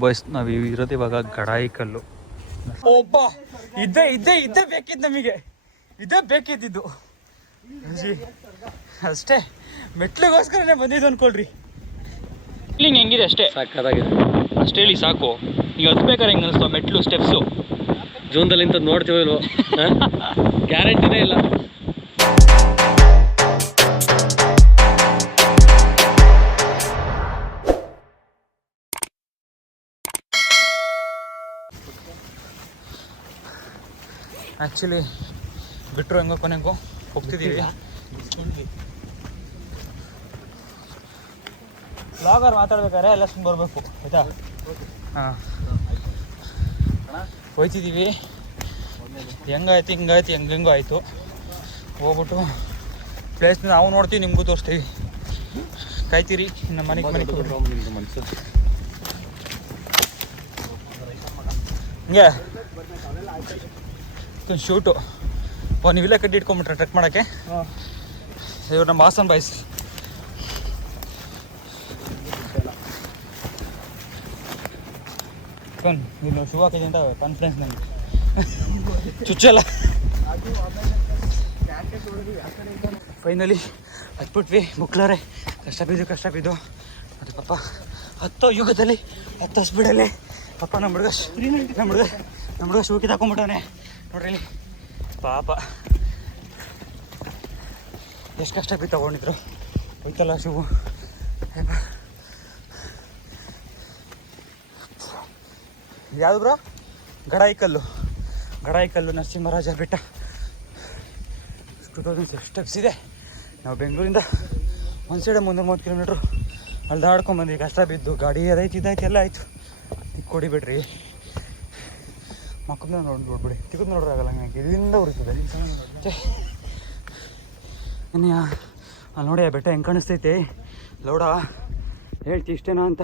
Bus ನಾವು ಇರೋದು ಇವಾಗ ಗಡಾಯಿ ಕಲ್ಲು. ಒಬ್ಬ ಇದ್ದೇ ಇದ್ದೇ ಇದ್ದೇ ಬೇಕಿದ್ದು ನಮಗೆ. ಇದೇ ಬೇಕಿದ್ದಿದ್ದು. ಅಷ್ಟೇ. ಮೆಟ್ಲಿಗೋಸ್ಕರನೇ ಬಂದಿದ್ದು ಅನ್ಕೊಳ್ರಿ. ಫೀಲಿಂಗ್ ಹೆಂಗಿದೆ ಅಷ್ಟೇ? ಸಾಕಾಗಿದೆ. ಅಷ್ಟೇ ಹೇಳಿ ಸಾಕು. ನೀವು ಹತ್ಬೇಕಾರೆ ಹೆಂಗೆ ಅನಿಸ್ತಾವ ಮೆಟ್ಲು ಸ್ಟೆಪ್ಸು ಜೂನ್ದಲ್ಲಿ ಇಂಥದ್ದು ನೋಡ್ತೀವೋ ಇಲ್ವೋ? ಗ್ಯಾರಂಟಿನೇ ಇಲ್ಲ. ಆ್ಯಕ್ಚುಲಿ ಬಿಟ್ಟರು ಹೆಂಗೋ ಕೊನೆಗೋ ಹೋಗ್ತಿದ್ದೀವಿ ಬ್ಲಾಗರ್ ಮಾತಾಡ್ಬೇಕಾದ್ರೆ ಎಲ್ಲ ಸುಮ್ಮನೆ ಬರಬೇಕು ಆಯ್ತಾ? ಹಾಂ. ಹೋಯ್ತಿದ್ದೀವಿ ಹೆಂಗಾಯ್ತು ಹಿಂಗಾಯ್ತು ಹೆಂಗೆ ಹೆಂಗೋ ಆಯಿತು. ಹೋಗ್ಬಿಟ್ಟು ಪ್ಲೇಸ್ನ ನಾವು ನೋಡ್ತೀವಿ ನಿಮಗೂ ತೋರಿಸ್ತೀವಿ. ಕಾಯ್ತೀರಿ ನಮ್ಮ ಮನೆಗೆ ಮನೆಗೆ ಹೋಗ್ಬಿಡ್ರಿ ಹಿಂಗೆ ಶೂಟು. ಓ ನೀವಿಲ್ಲ ಕಟ್ಟಿ ಇಟ್ಕೊಂಬಿಟ್ರೆ ಟ್ರೆಕ್ ಮಾಡೋಕ್ಕೆ. ಇವ್ರು ನಮ್ಮ ಹಾಸನ್ ಬಾಯ್ಸ್ ನೀನು ಶೂ ಹಾಕಿದೆ ಅಂತ ಕಾನ್ಫಿಡೆನ್ಸ್ ನನಗೆ ಚುಚ್ಚಲ್ಲ. ಫೈನಲಿ ಹತ್ಬಿಟ್ವಿ ಮುಕ್ಳಾರೆ ಕಷ್ಟ ಬಿದ್ದು ಕಷ್ಟ ಬಿದ್ದು. ಮತ್ತು ಪಪ್ಪ ಹತ್ತೋ ಯುಗದಲ್ಲಿ ಹತ್ತು ಸ್ಪೀಡಲ್ಲಿ ಪಪ್ಪ ನಮ್ಮ ಹುಡುಗ ನಮ್ಮ ಹುಡುಗ ನಮ್ಮ ಹುಡುಗ ಶೂ ಕಿತ್ತಾಕೊಂಬಿಟ್ಟವನೆ ನೋಡ್ರಿ ಪಾಪ. ಎಷ್ಟು ಕಷ್ಟ ಬಿ ತಗೊಂಡಿದ್ರು. ಹೋಯ್ತಲ್ಲ ಶಿವು. ಯಾವುದು ಕಲ್ಲು. ಗಡಾಯಿ ಕಲ್ಲು ನರಸಿಂಹರಾಜ ಬೆಟ್ಟ. ಟೂ ತೌಸಂಡ್ ಸ್ಟೆಪ್ಸ್ ಇದೆ. ನಾವು ಬೆಂಗಳೂರಿಂದ ಒಂದು ಸೈಡೆ ಮುನ್ನೂರು ಮೂವತ್ತು ಕಿಲೋಮೀಟ್ರು ಅಲ್ಲಿ ದಾಡ್ಕೊಂಬಂದ್ವಿ ಕಷ್ಟ ಬಿದ್ದು ಗಾಡಿ ಅದಾಯ್ತು ಇದಾಯ್ತು ಎಲ್ಲ ಆಯಿತು. ಕೊಡಿ ಮಕ್ಕಳನ್ನ ನೋಡಿ ನೋಡ್ಬಿಡಿ. ತಿಕ್ಕದ್ ನೋಡ್ರಾಗಲ್ಲ ನನಗೆ ಇಲ್ಲಿಂದ ಉರಿತದೆ. ಛೇ. ಇನ್ನು ಅಲ್ಲಿ ನೋಡಿ, ಆ ಬೆಟ್ಟ ಹೆಂಗೆ ಕಾಣಿಸ್ತೈತಿ. ಲೌಡ, ಹೇಳ್ತಿ ಇಷ್ಟೇನಾ ಅಂತ.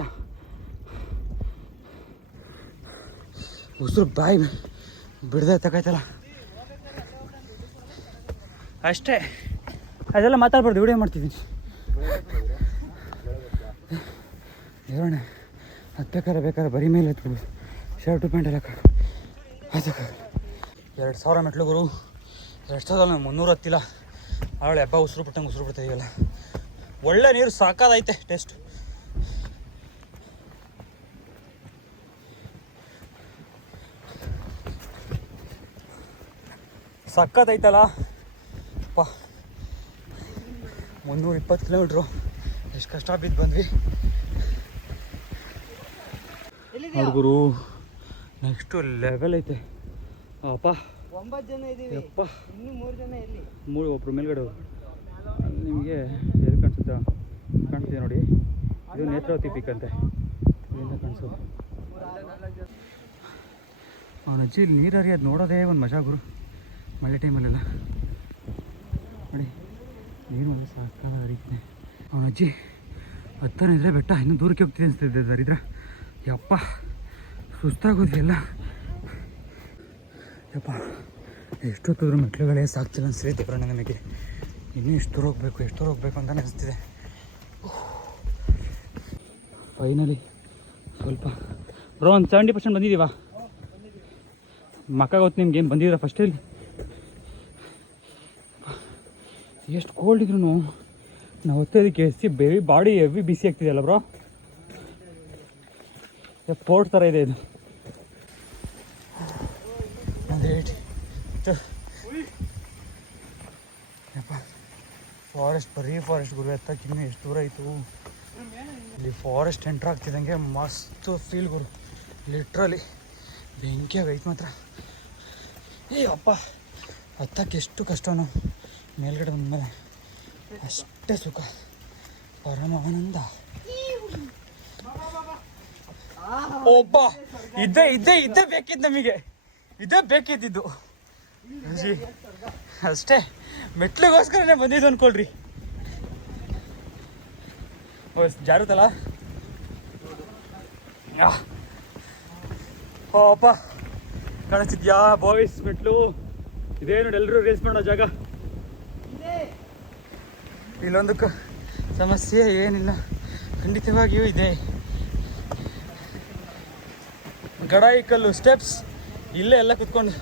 ಉಸಿರು ಬಾಯಿ ಬಿಡ್ದೆ ತಗೈತಲ್ಲ ಅಷ್ಟೇ. ಅದೆಲ್ಲ ಮಾತಾಡ್ಬಾರ್ದು, ವಿಡಿಯೋ ಮಾಡ್ತಿದ್ದೀನಿ. ಹೇಳೋಣ ಅದು ಬೇಕಾರೆ ಬೇಕಾದ್ರೆ ಬರೀ ಮೇಲೆ ಎತ್ಬಿಡು. ಶರ್ಟು, ಪ್ಯಾಂಟ್ ಎಲ್ಲ ಅದಕ್ಕೆ ಎರಡು ಸಾವಿರ ಮೆಟ್ಲು ಗುರು. ಎರಡು ಸಾವಿರ ಮುನ್ನೂರು ಹತ್ತಿಲ್ಲ. ಅವಳು ಹಬ್ಬ ಉಸಿರು ಬಿಟ್ಟಂಗೆ ಉಸಿರು ಬಿಡ್ತಾ ಇದೆಯಲ್ಲ ಒಳ್ಳೆ ನೀರು ಸಾಕಾದೈತೆ ಟೇಸ್ಟ್. ಸಕ್ಕತ್ತೈತಲ್ಲ ಅಪ್ಪ. ಮುನ್ನೂರ ಇಪ್ಪತ್ತು ಕಿಲೋಮೀಟ್ರು. ಎಷ್ಟು ಕಷ್ಟ ಬಿದ್ದು ಬಂದ್ವಿ. ಹುಡುಗರು ನೆಕ್ಸ್ಟು ಲೆವೆಲ್ ಐತೆ. ಅಪ್ಪ. ಒಂಬತ್ತು ಜನ ಇದೀವಿ ಅಪ್ಪ ಇನ್ನು ಮೂರು ಜನ ಇಲ್ಲಿ. ಮೂರು ಒಬ್ರು ಮೇಲ್ಗಡೆ ನಿಮಗೆ ಎಲ್ಲಿ ಕಾಣಿಸುತ್ತಾ? ಕಾಣಿಸ್ತಿದೆ ನೋಡಿ. ಇದು ನೇತ್ರಾವತಿ ಪೀಕ್ ಅಂತೆ. ಇಲ್ಲಿಂದ ಕಾಣಿಸೋದು. ಅವನ ಅಜ್ಜಿ ಇಲ್ಲಿ ನೀರು ಹರಿಯೋದು ನೋಡೋದೇ ಒಂದು ಮಜಾ ಗುರು. ಮಳೆ ಟೈಮಲ್ಲೆಲ್ಲ ನೋಡಿ ನೀರು ಒಂದು ಸಾಕಾಲ ಹರಿತಿದೆ. ಅವನ ಅಜ್ಜಿ ಹತ್ತನೇ ಇದ್ರೆ ಬೆಟ್ಟ ಇನ್ನೂ ದೂರಕ್ಕೆ ಹೋಗ್ತಿದೆ ಅನಿಸ್ತಿದ್ದೆ ದರಿದ್ರ. ಯಪ್ಪ. ಸುಸ್ತಾಗೋದು ಎಲ್ಲ ಯಪ್ಪ, ಎಷ್ಟೊತ್ತಿದ್ರು ಮೆಟ್ಲುಗಳೇ ಸಾಕ್ತಿಲ್ಲ ಅನಿಸ್ತಿದೆ ಪ್ರಾಣ ನನಗೆ ಇನ್ನೂ ಎಷ್ಟು ಹೋಗ್ಬೇಕು ಎಷ್ಟು ಹೋಗ್ಬೇಕು ಅಂತ ಅನಿಸ್ತಿದೆ. ಫೈನಲಿ ಸ್ವಲ್ಪ ಬ್ರೋ ಒಂದು ಸೆವೆಂಟಿ ಪರ್ಸೆಂಟ್ ಬಂದಿದ್ದೀವಾ? ಮಕ್ಕ ಗೊತ್ತು ನಿಮ್ಗೆ ಏನು ಬಂದಿದ್ದೀರಾ ಫಸ್ಟ್ ಇಲ್ಲಿ ಎಷ್ಟು ಕೋಲ್ಡ್ ಇದ್ರು ನಾವು ಹೊತ್ತೋದಕ್ಕೆ ಸಿ ಬೇವಿ ಬಾಡಿ ಹೆವಿ ಬಿಸಿ ಆಗ್ತಿದೆಯಲ್ಲ ಬ್ರೋ ಪೋರ್ಟ್ ಥರ ಇದೆ ಇದು. ಫಾರೆಸ್ಟ್ ಬರೀ ಫಾರೆಸ್ಟ್ ಗುರು, ಎತ್ತಕ್ಕೆ ಎಷ್ಟು ದೂರ ಆಯಿತು? ಇಲ್ಲಿ ಫಾರೆಸ್ಟ್ ಎಂಟ್ರ್ ಆಗ್ತಿದ್ದಂಗೆ ಮಸ್ತ್ ಫೀಲ್ ಗುರು. ಲಿಟ್ರಲಿ ಬೆಂಕಿ ಆಗೈತೆ ಮಾತ್ರ. ಏ ಅಪ್ಪ ಹತ್ತಕ್ಕೆ ಎಷ್ಟು ಕಷ್ಟನೋ. ಮೇಲ್ಗಡೆ ಬಂದಮೇಲೆ ಅಷ್ಟೇ ಸುಖ. ಪರಮ ಆನಂದ ಒಬ್ಬ ಇದ್ದೇ ಇದ್ದೇ ಇದ್ದೇ ಬೇಕಿತ್ತು ನಮಗೆ. ಇದೇ ಬೇಕಿದ್ದಿದ್ದು. ಜಿ ಅಷ್ಟೇ. ಮೆಟ್ಲಿಗೋಸ್ಕರನೇ ಬಂದಿದ್ದು ಅನ್ಕೊಳ್ರಿ. ಓ ಜಾರುತ್ತಲ್ಲ. ಓ ಅಪ್ಪ ಕಾಣಿಸ್ತಿದ್ಯಾ ಬಾಯ್ಸ್ ಮೆಟ್ಲು? ಇದೇ ನೋಡಿ ಎಲ್ಲರೂ ರೇಸ್ ಮಾಡೋ ಜಾಗ. ಇಲ್ಲೊಂದಕ್ಕೆ ಸಮಸ್ಯೆ ಏನಿಲ್ಲ. ಖಂಡಿತವಾಗಿಯೂ ಇದೆ. ಗಡಾಯಿ ಕಲ್ಲು ಸ್ಟೆಪ್ಸ್ ಇಲ್ಲೇ ಎಲ್ಲ ಕುತ್ಕೊಂಡು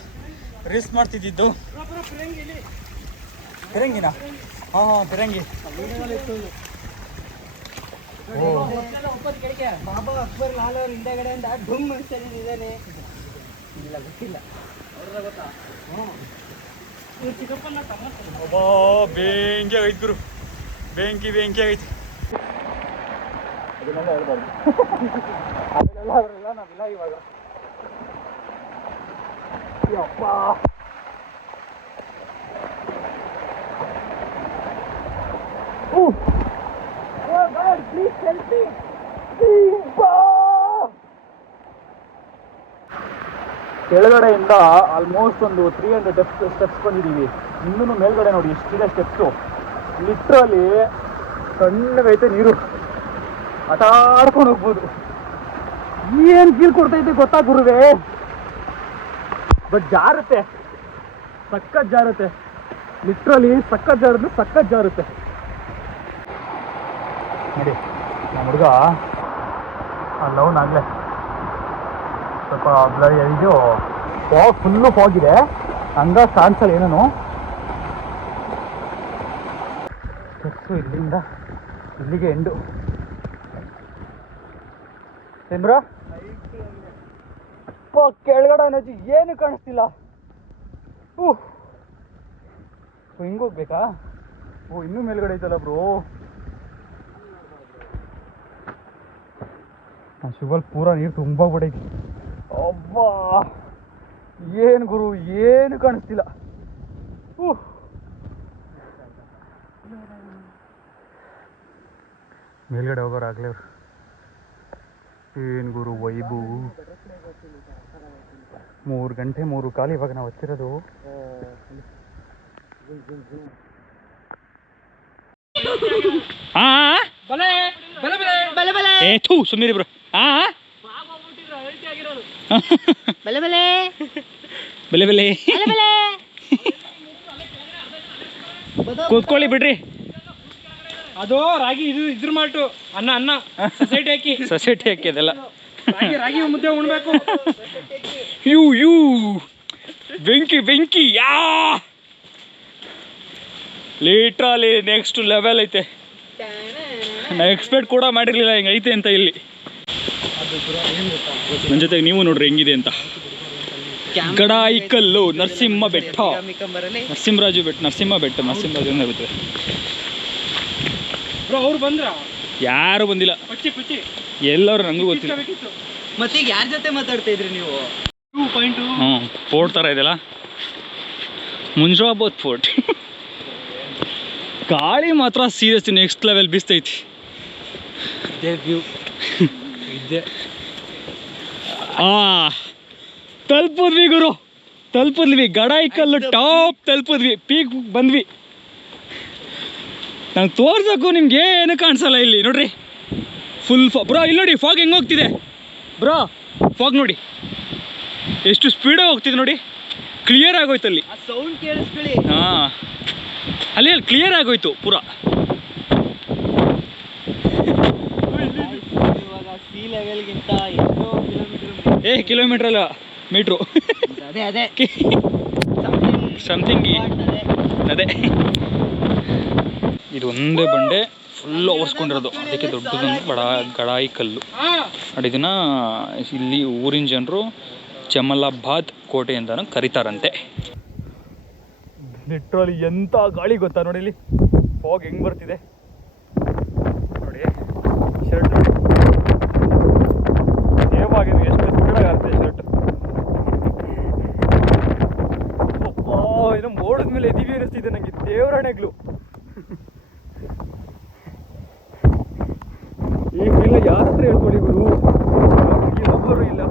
ರೀಲ್ಸ್ ಮಾಡ್ತಿದ್ದಿದ್ದು. ತಿರಂಗಿನ? ಹಾಂ ಹಾಂ ತಿರಂಗಿ. ಬಾಬಾ ಅಕ್ಬರ್ ಲಾಲ್ ಅವ್ರ ಹಿಂದೆಗಡೆಯಿಂದ ಡುಮ್ ಇದ್ದಾನೆ ಇಲ್ಲ ಗೊತ್ತಿಲ್ಲ. ಅಬ್ಬಾ ಬೆಂಕಿ ಆಗೈತೆ ಗುರು. ಬೆಂಕಿ ಬೆಂಕಿ ಆಗೈತೆ. ಅದನ್ನೆಲ್ಲ ಹೇಳ್ಬಾರ್ದು. ಅದನ್ನೆಲ್ಲ ಅವರೆಲ್ಲ ನಾವಿಲ್ಲ ಇವಾಗ. ಕೆಳಗಡೆಯಿಂದ ಆಲ್ಮೋಸ್ಟ್ ಒಂದು ತ್ರೀ ಹಂಡ್ರೆಡ್ ಸ್ಟೆಪ್ಸ್ ಸ್ಟೆಪ್ಸ್ ಬಂದಿದ್ದೀವಿ ಇನ್ನೂ ಮೇಲ್ಗಡೆ ನೋಡಿ, ಎಷ್ಟಿದೆ ಸ್ಟೆಪ್ಸು ಲಿಟ್ರಲಿ ಸಣ್ಣಗೈತೆ ನೀರು. ಆಟ ಆಡ್ಕೊಂಡು ಹೋಗ್ಬೋದು. ಏನು ಫೀಲ್ ಕೊಡ್ತೈತೆ ಗೊತ್ತಾ ಗುರುವೇ? ಬಟ್ ಜಾರುತ್ತೆ. ಸಖತ್ ಜಾರುತ್ತೆ. ಲಿಟ್ರಲಿ ಸಖತ್ ಜಾರಿದ್ರೆ ಸಖತ್ ಜಾರುತ್ತೆ. ನೋಡಿ, ನಮ್ಮ ಹುಡುಗ ಲೌನ್ ಆಗಲೇ ಸ್ವಲ್ಪ ಇದು ಫಾಗ್ ಫುಲ್ಲು ಫಾಗ್ ಇದೆ. ಹಂಗ ಕಾಣಿಸಲ್ಲ ಏನೂ ಸ್ಟೆಪ್ಸು ಇಲ್ಲಿಂದ ಇಲ್ಲಿಗೆ ಎಂಡು ಏನ್ಬ್ರ ಕೆಳಗಡೆ ಅನ್ನೋದು ಏನು ಕಾಣಿಸ್ತಿಲ್ಲ. ಓ, ಹಿಂಗೆ ಹೋಗ್ಬೇಕಾ? ಓ, ಇನ್ನೂ ಮೇಲ್ಗಡೆ ಐತಲ್ಲ ಬ್ರೋ. ಶಿವಲ್ ಪೂರ ನೀರು ತುಂಬ ಬಿಡೈತಿ ಅಬ್ಬಾ ಏನು ಗುರು, ಏನು ಕಾಣಿಸ್ತಿಲ್ಲ. ಉಹ್ ಮೇಲ್ಗಡೆ ಹೋಗೋರು ಆಗ್ಲೇ ಏನು ಗುರು, ವೈಬು. ಮೂರು ಗಂಟೆ ಮೂರು ಕಾಲು ಇವಾಗ ನಾವು ಹತ್ತಿರೋದು. ಏ ಥೂ ಸುಮ್ಮೀರಿ ಬ್ರೋ. ಆ ಬಲೆ ಬಲೆ. ಬೆಲೆ ಬಲೆ. ಕೂತ್ಕೊಳ್ಳಿ ಬಿಡ್ರಿ. ಅದು ರಾಗಿ ಇದು ಇದ್ರ ಮಾಟು ಅನ್ನ ಅನ್ನ. ಸೊಸೈಟಿ ಹಾಕಿ. ಸೊಸೈಟಿ ಹಾಕಿ ಅದೆಲ್ಲ. ರಾಗಿ ರಾಗಿ ಮುದ್ದೆ ಉಣ್ಬೇಕು. ಯು ju. ಬೆಂಕಿ ಬೆಂಕಿ ಯಾ ಲಿಟ್ರಲಿ ನೆಕ್ಸ್ಟ್ ಲೆವೆಲ್ ಐತೆ. ನಾ ಎಕ್ಸ್ಪೆಕ್ಟ್ ಕೂಡ ಮಾಡಿರಲಿಲ್ಲ ಹಿಂಗೆ ಐತೆ ಅಂತ ಇಲ್ಲಿ. ನನ್ನ ಜೊತೆಗೆ ನೀವು ನೋಡ್ರಿ ಹೆಂಗಿದೆ ಅಂತ. ಗಡಾಯಿಕಲ್ಲು ನರಸಿಂಹ ಬೆಟ್ಟ. ನರಸಿಂಹರಾಜು ಬೆಟ್ಟ ನರಸಿಂಹ ಬೆಟ್ಟ ನರಸಿಂಹರಾಜು ಅಂತ ಬ್ರೋ ಅವ್ರು ಬಂದ್ರ? ಯಾರು ಬಂದಿಲ್ಲ. ಎಲ್ಲರೂ ನಂಗೂ ಗೊತ್ತಿಲ್ಲ. ಮತ್ತೆ ಯಾರ ಜೊತೆ ಮಾತಾಡ್ತಾ ಇದ್ರಿ ನೀವು? ಹ್ಞೂ ಫೋರ್ಟ್ ಥರ ಇದೆಯಲ್ಲ? ಮುಂಜಾಬಾದ್ ಫೋರ್ಟ್ ಗಾಳಿ ಮಾತ್ರ ಸೀರಿಯಸ್ ನೆಕ್ಸ್ಟ್ ಲೆವೆಲ್ ಬೀಸ್ತೈತಿ. ತಲುಪಿದ್ವಿ ಗುರು. ತಲುಪಿದ್ವಿ ಗಡಾಯಿ ಕಲ್ಲು ಟಾಪ್ ತಲುಪಿದ್ವಿ ಪೀಕ್ ಬಂದ್ವಿ. ನಂಗೆ ತೋರ್ಸಕ್ಕೂ ನಿಮ್ಗೆ ಏನು ಕಾಣಿಸಲ್ಲ ಇಲ್ಲಿ ನೋಡ್ರಿ. ಫುಲ್ ಫಾಗ್ ಬ್ರೋ ಇಲ್ಲಿ ನೋಡಿ ಫಾಗ್ ಹೆಂಗೆ ಹೋಗ್ತಿದೆ? ಬ್ರೋ ಫಾಗ್ ನೋಡಿ. ಎಷ್ಟು ಸ್ಪೀಡಾಗಿ ಹೋಗ್ತಿದೆ ನೋಡಿ. ಕ್ಲಿಯರ್ ಆಗೋಯ್ತು ಅಲ್ಲಿ. ಸೌಂಡ್ ಕೇಳಿಸ್ಕೊಳ್ಳಿ. ಹಾಂ. ಅಲ್ಲಿ ಅಲ್ಲಿ ಕ್ಲಿಯರ್ ಆಗೋಯ್ತು ಪೂರ. ಏ ಕಿಲೋಮೀಟರ್ ಅಲ್ಲ ಮೀಟ್ರು ಅದೇ ಅದೇ. ಈ- ಅದೇ. ಇದು ಒಂದೇ ಬಂಡೆ ಫುಲ್ ಓಡಿಸ್ಕೊಂಡಿರೋದು ಅದಕ್ಕೆ ದೊಡ್ಡದೊಂದು ಬಡ ಗಡಾಯಿ ಕಲ್ಲು. ನೋಡಿ ಇದನ್ನ ಇಲ್ಲಿ ಊರಿನ ಜನರು ಜಮಲಾಬಾದ್ ಕೋಟೆ ಅಂತಾನು ಕರೀತಾರಂತೆ. ಲಿಟ್ರಲಿ ಎಂತ ಗಾಳಿ ಗೊತ್ತಾ ನೋಡಿ ಇಲ್ಲಿ? ಫಾಗ್ ಹೆಂಗ್ ಬರ್ತಿದೆ? ನೋಡಿ ಶರ್ಟ್ ನೋಡಿ ದೇವಾಗಿದೆ ಎಷ್ಟು ಸುಳ್ಳಾಗುತ್ತೆ ಶರ್ಟ್ ಏನೋ ಮೋಡದ ಮೇಲೆ ಇದೀವಿ ಅನಿಸ್ತಿದೆ ನನಗೆ ದೇವರಣೆಗಳು ಈ ಫೀಲ್ನ ಯಾರ ಹತ್ರ ಹೇಳ್ಕೊಳ್ಳಿ ಗುರು ನಮ್ಗೆ ಒಬ್ಬರು ಇಲ್ಲ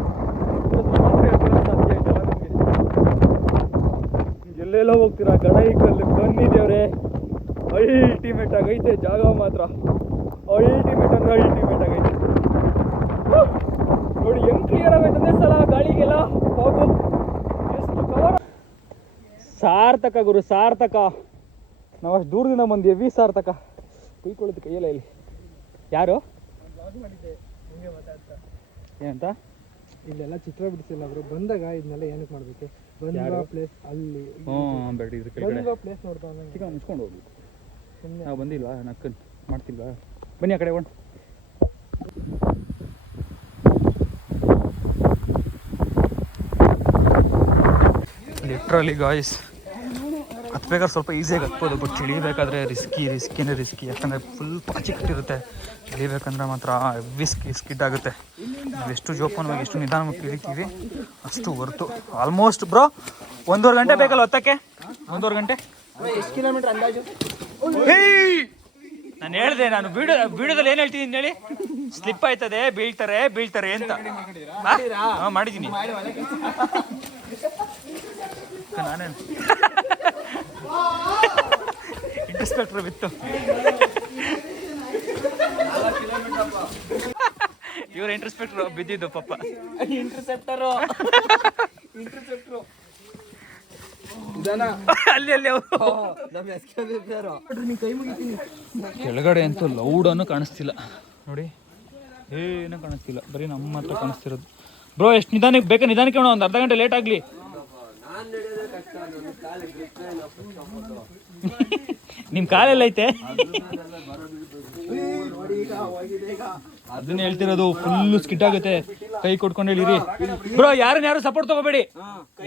ಒಬ್ರ ಹತ್ರ ಮಾತ್ರ ಹೇಳ್ಕೊಳಕ್ ಸಾಧ್ಯ ಆಯ್ತಲ್ಲ ನಮಗೆ ಎಲ್ಲೆಲ್ಲ ಹೋಗ್ತೀರಾ ಗಡಾಯಿ ಕಲ್ಲು ಬನ್ನಿ ದೇವ್ರೆ ಅಲ್ಟಿಮೇಟ್ ಆಗೈತೆ, ಜಾಗ ಮಾತ್ರ. ಅಲ್ಟಿಮೇಟ್ ಅಂದ್ರೆ ಅಲ್ಟಿಮೇಟ್ ಆಗೈತೆ. ನೋಡಿ, ಹೆಂಗ್ ಕ್ಲಿಯರ್ ಆಗೈತೆ ಒಂದೇ ಸಲ ಗಾಳಿಗೆಲ್ಲ. ಹೋಗು ಎಷ್ಟು ಕವರ್ ಸಾರ್ಥಕ ಗುರು, ಸಾರ್ಥಕ. ನಾವು ಅಷ್ಟು ದೂರದಿಂದ ಬಂದು ವಿ ಸಾರ್ಥಕ ಕುಯ್ಕೊಳ್ಳೋದು ಕೈಯಲ್ಲ ಇಲ್ಲಿ. ಯಾರು? ಏನಂತ? ಇಲ್ಲೆಲ್ಲ ಚಿತ್ರ ಬಿಡಿಸಿಲ್ಲ ಅವರು ಬಂದಾಗ ಇದನ್ನೆಲ್ಲ ಏನಕ್ಕೆ ಮಾಡಬೇಕು? ಪ್ಲೇಸ್ ಅಲ್ಲಿ ಹಾಂ ಬೇಡ ಇದ್ರ ಕೆಳಗಡೆ. ಪ್ಲೇಸ್ ನೋಡ್ತಾ ಚಿಕ್ಕ ಮುಚ್ಕೊಂಡು ಹೋಗ್ಬೇಕು ಸುಮ್ಮನೆ ನಾವು ಬಂದಿಲ್ವಾ? ನಕ್ಕನ್ ಮಾಡ್ತಿಲ್ವಾ? ಬನ್ನಿ ಆ ಕಡೆ ಒಣ ಲಿಟ್ರಲಿ ಗಾಯ್ಸ್ ಹತ್ಬೇಕಾದ್ರೆ ಸ್ವಲ್ಪ ಈಸಿಯಾಗಿ ಹತ್ಬೋದು ಬಟ್ ಇಳಿಬೇಕಾದ್ರೆ ರಿಸ್ಕಿ ರಿಸ್ಕಿನೇ ರಿಸ್ಕಿ ಯಾಕಂದರೆ ಫುಲ್ ಪಾಚಿ ಕಟ್ಟಿರುತ್ತೆ. ಇಳಿಬೇಕಂದ್ರೆ ಮಾತ್ರ ವಿಸ್ಕ್ ಸ್ಕಿಡ್ ಆಗುತ್ತೆ. ಎಷ್ಟು ಜೋಪಾನವಾಗಿ ಎಷ್ಟು ನಿಧಾನವಾಗಿ ಇಳಿತೀವಿ, ಅಷ್ಟು ಹೊರ್ತು ಆಲ್ಮೋಸ್ಟ್ ಬ್ರೋ ಒಂದೂವರೆ ಗಂಟೆ ಬೇಕಲ್ಲ ಹೊತ್ತಕ್ಕೆ? ಒಂದೂವರೆ ಗಂಟೆ? ನಾನು ಹೇಳಿದೆ, ನಾನು ಬೀಡ ವಿಡಿಯೋದಲ್ಲಿ ಏನು ಹೇಳ್ತಿದ್ದೀನಿ ಹೇಳಿ? ಸ್ಲಿಪ್ ಆಯ್ತದೆ, ಬೀಳ್ತಾರೆ ಬೀಳ್ತಾರೆ ಅಂತ. ಹಾಂ? ಮಾಡಿದ್ದೀನಿ. ನಾನೇನು? ಬಿತ್ತು. ಇವ್ರ ಇಂಟರ್ಸ್ಪೆಕ್ಟರ್ ಬಿದ್ದಿದ್ದು ಪಾಪ. ಇಂಟರ್ಸೆಪ್ಟರ್ ಇಂಟರ್ಸೆಪ್ಟರು ಅಲ್ಲಿ ಅಲ್ಲಿ ಕೆಳಗಡೆ ಅಂತೂ ಲೌಡನ್ನು ಕಾಣಿಸ್ತಿಲ್ಲ. ನೋಡಿ ಏನೂ ಕಾಣಿಸ್ತಿಲ್ಲ. ಬರೀ ನಮ್ಮ ಹತ್ರ ಕಾಣಿಸ್ತಿರೋದು. ಬ್ರೋ ಎಷ್ಟು ನಿಧಾನಕ್ಕೆ ಬೇಕಾ? ನಿಧಾನಕ್ಕೆ ಒಂದು ಅರ್ಧ ಗಂಟೆ ಲೇಟ್ ಆಗಲಿ. ನಿಮ್ಮ ಕಾಲೆಲ್ಲ ಐತೆ? ಅದನ್ನ ಹೇಳ್ತಿರೋದು ಫುಲ್ ಸ್ಕಿಟ್ ಆಗುತ್ತೆ. ಕೈ ಕೊಟ್ಕೊಂಡು ಹೇಳಿರಿ. ಬ್ರೋ ಯಾರನ್ನ ಯಾರು ಸಪೋರ್ಟ್ ತಗೋಬೇಡಿ?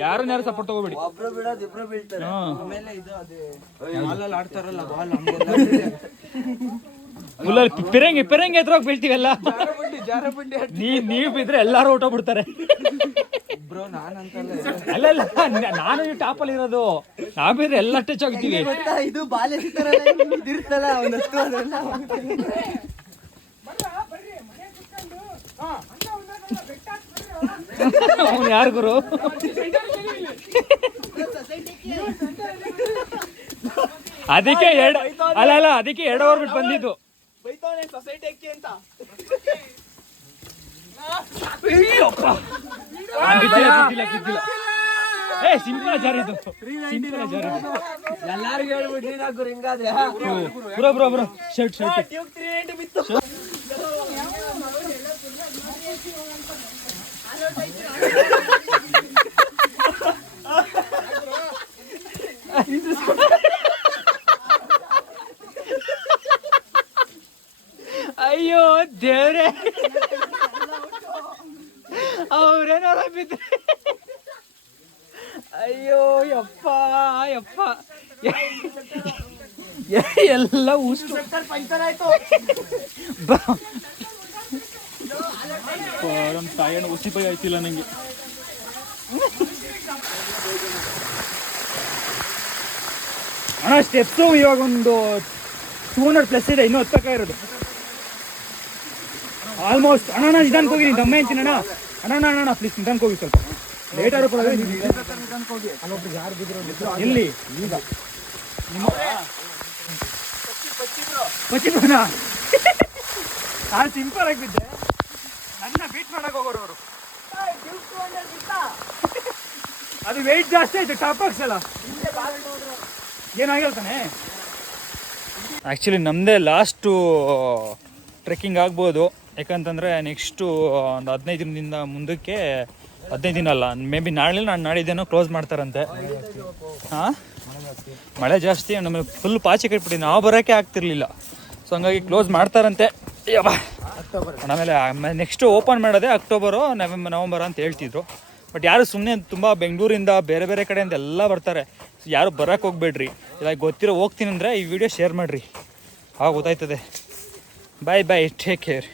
ಯಾರನ್ನ ಯಾರು ಸಪೋರ್ಟ್ ತಗೋಬೇಡಿ? ಒಬ್ರು ಬಿಡೋದು ಇಬ್ರು ಬೀಳ್ತಾರೆ. ಆಮೇಲೆ ಇದು ಅದೇ. ಬಾಲಲ್ಲಿ ಆಡ್ತಾರಲ್ಲ ಬಾಲ್ ಫುಲ್ಲಲ್ಲಿ ಪಿರಂಗಿ ಪಿರಂಗಿ ಹೋಗಿ ಬೀಳ್ತೀವಲ್ಲ? ನೀ ನೀವು ಬಿದ್ರೆ ಎಲ್ಲಾರು ಊಟ ಬ್ರೋ ನಾನಂತಲ್ಲ. ಅಲ್ಲ ಅಲ್ಲ ನಾನು ಈ ಅಲ್ಲಿ ಇರೋದು. ನಾವು ಬಿದ್ರೆ ಎಲ್ಲ ಟಚ್ ಆಗ್ತೀವಿ ಇದು ಬಾಲ್ಯ ಅವ್ನ ಯಾರು ಗುರು ಅದಕ್ಕೆ ಎರಡು ಅಲ್ಲ ಅಲ್ಲ ಅದಕ್ಕೆ ಎರಡು ಅವರ್ ಬಿಟ್ಟು ಬಂದಿದ್ದು. ಏ ಸಿಂಪಲ್ ಆಚಾರ ಇದು. ಎಲ್ಲಾರಿಗೂ ಹೇಳ್ಬಿಟ್ರಿ ನಾಲ್ಕು ಹಿಂಗಾದ್ರೆ bro bro bro shirt shirt tube three ninety ಬಿತ್ತು ಅಯ್ಯೋ ದೇವ್ರೆ ಅವ್ರೇನಾರ ಬಿದ್ರೆ ಅಯ್ಯೋ ಯಪ್ಪ ಯಪ್ಪ ಎ- ಎಲ್ಲ ಉಷ್ಟು ನಮ್ಮ ತಾಯಣ್ಣ ಉಸಿ ಬೈ ಆಯ್ತಿಲ್ಲ ನಂಗೆ. ಅಣ್ಣ ಸ್ಟೆಪ್ಸು ಇವಾಗ ಒಂದು ಟೂ ಹಂಡ್ರೆಡ್ ಪ್ಲಸ್ ಇದೆ ಇನ್ನೂ ಇರೋದು. ಆಲ್ಮೋಸ್ಟ್ ಅಣ್ಣ ನಾನು ನಿಧಾನಕ್ಕೆ ಹೋಗಿ ನೀನು ದಮ್ಮ ಅಂತೀನಿ ಅಣ್ಣ. ಅಣ್ಣ ಅಣ್ಣ ಅಣ್ಣ ಪ್ಲೀಸ್ ನಿಧಾನಕ್ಕೆ ಹೋಗಿ ಸ್ವಲ್ಪ. ಲೇಟ್ ಆದ್ರೂ ಪರವಾಗಿಲ್ಲ. ಎಲ್ಲಿ? ಈಗ. ಪಚ್ಚಿಬ್ರನ ನಾನು ಸಿಂಪಲ್ ಆಗಿ ಬಿದ್ದೆ. ನನ್ನ ಬೀಟ್ ಮಾಡಕ್ ಹೋಗೋರು ಅವರು ಅದು ವೆಯ್ಟ್ ಜಾಸ್ತಿ ಆಯ್ತು ಟಾಪ್ ಬಾಕ್ಸ್ ಎಲ್ಲ ಏನಾಗಿರ್ತಾನೆ ಆ್ಯಕ್ಚುಲಿ ನಮ್ಮದೇ ಲಾಸ್ಟು ಟ್ರೆಕ್ಕಿಂಗ್ ಆಗ್ಬೋದು. ಯಾಕಂತಂದರೆ ನೆಕ್ಸ್ಟು ಒಂದು ಹದಿನೈದು ದಿನದಿಂದ ಮುಂದಕ್ಕೆ ಹದಿನೈದು ದಿನ ಅಲ್ಲ ಮೇ ಬಿ ನಾಳೆ ನಾನು ನಾಡಿದ್ದೇನೋ ಕ್ಲೋಸ್ ಮಾಡ್ತಾರಂತೆ. ಹಾಂ? ಮಳೆ ಜಾಸ್ತಿ ನಮಗೆ ಫುಲ್ ಪಾಚಿ ಕಟ್ಬಿಟ್ಟು ನಾವು ಬರೋಕ್ಕೆ ಆಗ್ತಿರ್ಲಿಲ್ಲ. ಸೊ ಹಂಗಾಗಿ ಕ್ಲೋಸ್ ಮಾಡ್ತಾರಂತೆ. ಆಮೇಲೆ ನೆಕ್ಸ್ಟ್ ಓಪನ್ ಮಾಡೋದೇ ಅಕ್ಟೋಬರು ನವೆಂಬರ್ ನವಂಬರ್ ಅಂತ ಹೇಳ್ತಿದ್ರು. ಬಟ್ ಯಾರು ಸುಮ್ಮನೆ ತುಂಬ ಬೆಂಗಳೂರಿಂದ, ಬೇರೆ ಬೇರೆ ಕಡೆಯಿಂದ ಎಲ್ಲ ಬರ್ತಾರೆ. ಯಾರು ಬರೋಕ್ಕೆ ಹೋಗ್ಬೇಡ್ರಿ. ಇಲ್ಲ ಗೊತ್ತಿರೋ ಹೋಗ್ತೀನಿ ಅಂದರೆ ಈ ವಿಡಿಯೋ ಶೇರ್ ಮಾಡಿರಿ. ಆವಾಗ ಗೊತ್ತಾಯ್ತದೆ. ಬಾಯ್ ಬಾಯ್ ಟೇಕ್ ಕೇರ್